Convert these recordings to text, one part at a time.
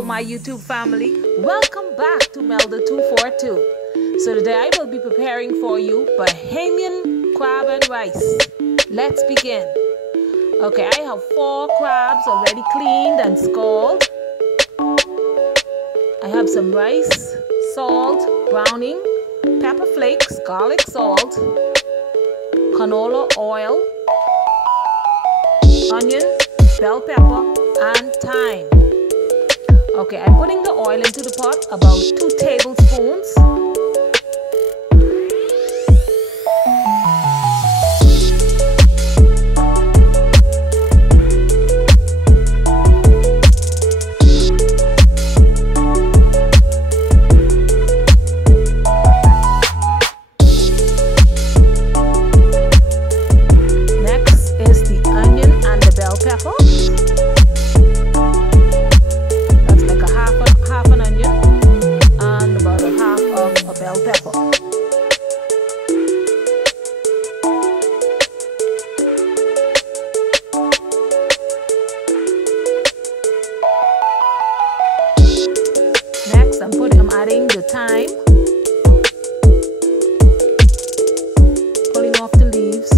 Hello my YouTube family, welcome back to Melda 242. So today I will be preparing for you Bahamian crab and rice. Let's begin. Okay, I have 4 crabs already cleaned and scalded. I have some rice, salt, browning, pepper flakes, garlic salt, canola oil, onion, bell pepper, and thyme. Okay, I'm putting the oil into the pot, about 2 tablespoons. Next is the onion and the bell pepper. Next, I'm adding the thyme, pulling off the leaves.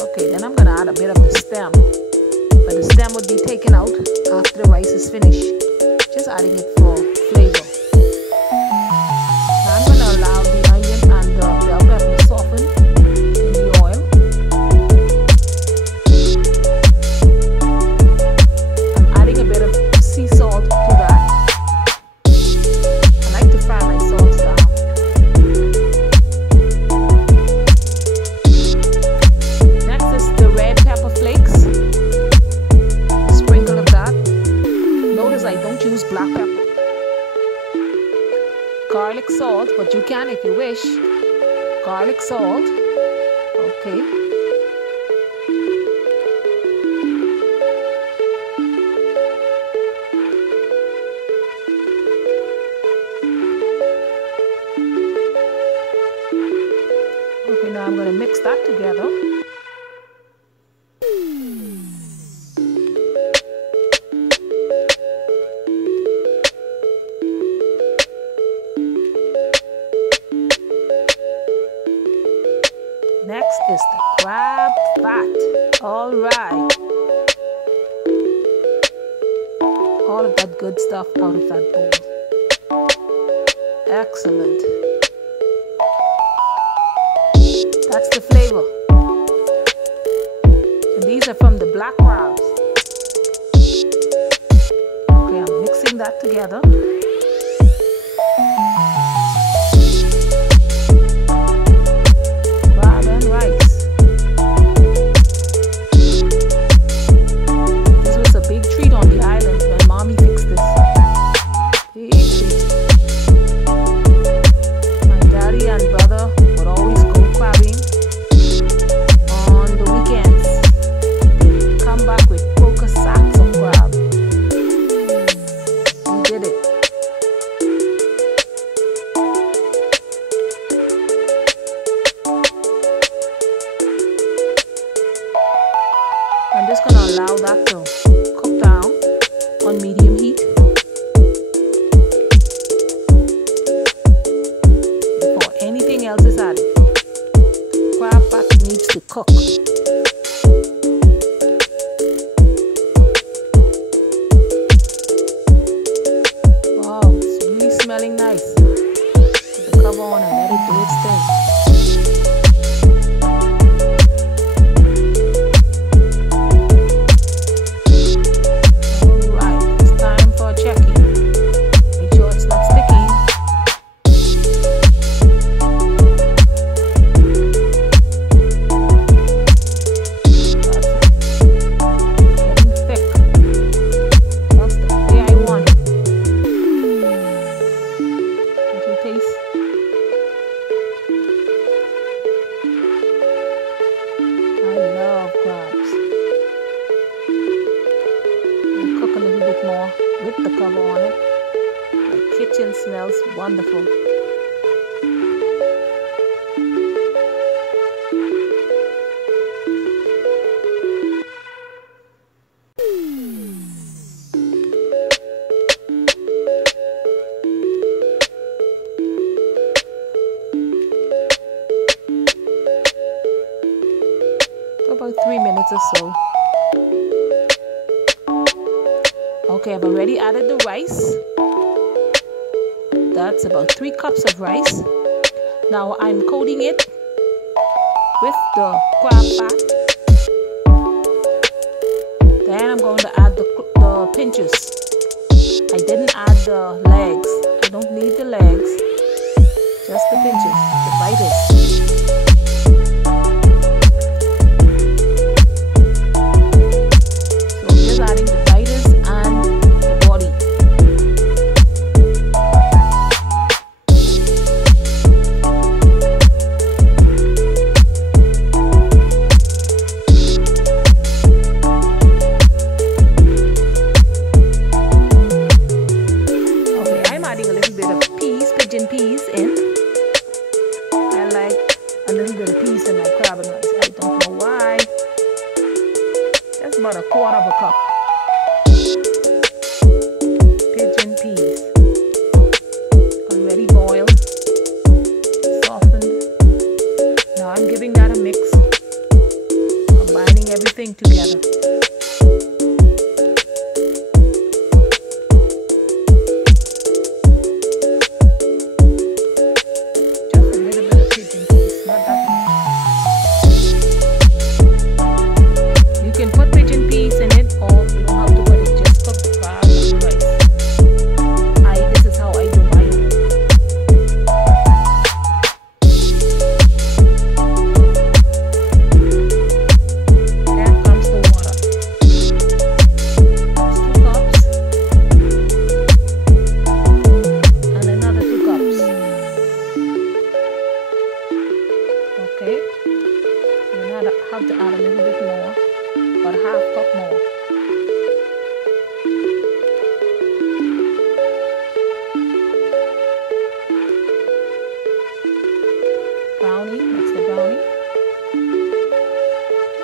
Okay, then I'm gonna add a bit of the stem, but the stem would be taken out after the rice is finished. Just adding it for flavor. Now I'm gonna allow the onion and the bell pepper to soften in the oil. A bit of sea salt to that. I like to fry my salt down. Next is the red pepper flakes. A sprinkle of that. Notice I don't use black pepper. Garlic salt, but you can if you wish. Garlic salt. Okay. Okay, now I'm going to mix that together. Next is the crab fat. All right. All of that good stuff out of that bowl. Excellent. That's the flavor. And these are from the black crabs. Okay, I'm mixing that together. Crab and rice. This was a big treat on the island when mommy fixed this. Big treat. My daddy and brother would always go crabbing on the weekends. They'd come back with poker sacks of crab. We did it. I'm just going to allow that to cook down on medium heat before anything else is added. Crab fat needs to cook. Wow, it's really smelling nice. Put the cover on and let it do its thing. Alright, it's time for checking. Make sure it's not sticking. More with the cover on it. The kitchen smells wonderful. for about 3 minutes or so. Okay, I've already added the rice. That's about 3 cups of rice. Now I'm coating it with the crab fat. Then I'm going to add the pinches. I didn't add the legs. I don't need the legs. Just the pinches, the biters. So I'm just adding the biters and the body. Pigeon peas in. I like a little bit of peas in my crab and rice. I don't know why. That's about a quarter of a cup. Pigeon peas. Already boiled. Softened. Now I'm giving that a mix. Combining everything together. Have to add a little bit more, about half cup more. Brownie, that's the brownie.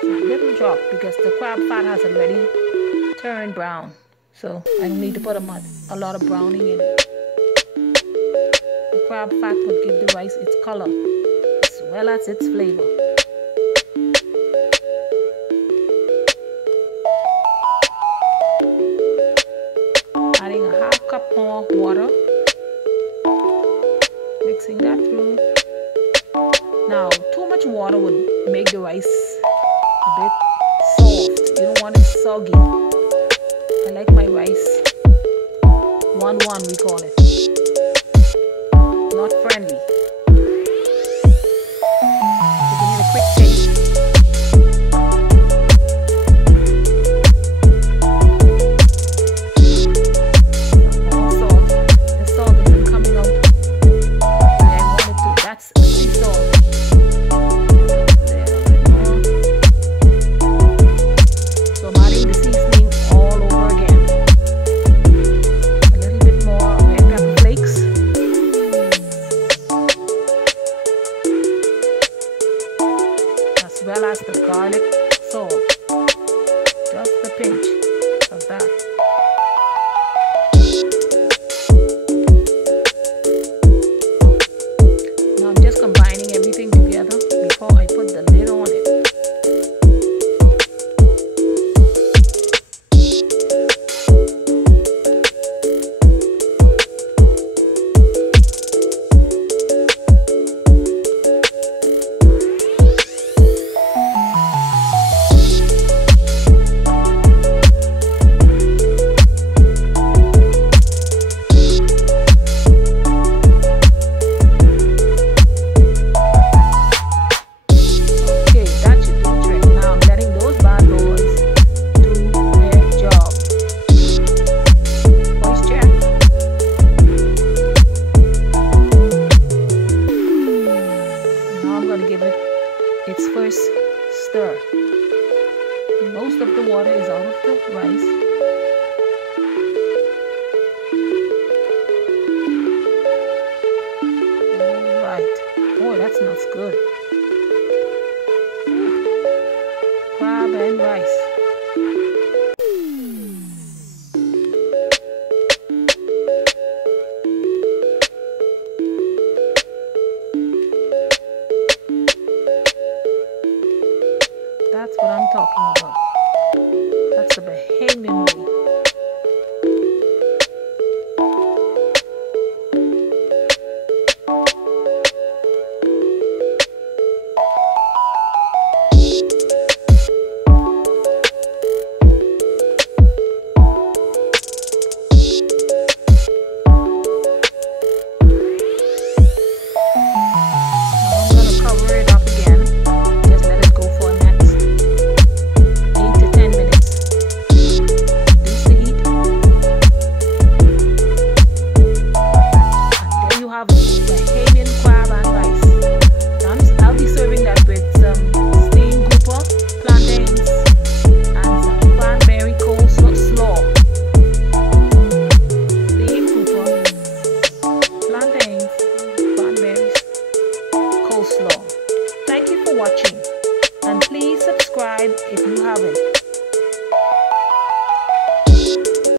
Just a little drop because the crab fat has already turned brown. So I don't need to put a lot of browning in it. The crab fat would give the rice its color as well as its flavor. Adding a half cup more water, mixing that through. Now, too much water would make the rice a bit soft. You don't want it soggy. I like my rice 1-1, we call it. Not friendly. So give it a quick taste. As well as the garlic salt, just a pinch of that. Now I'm just combining everything together before I put the lid on it. Its first stir. Most of the water is out of the rice. Alright. Boy, that smells good. Crab and rice. That's what I'm talking about. That's the Bahamian way.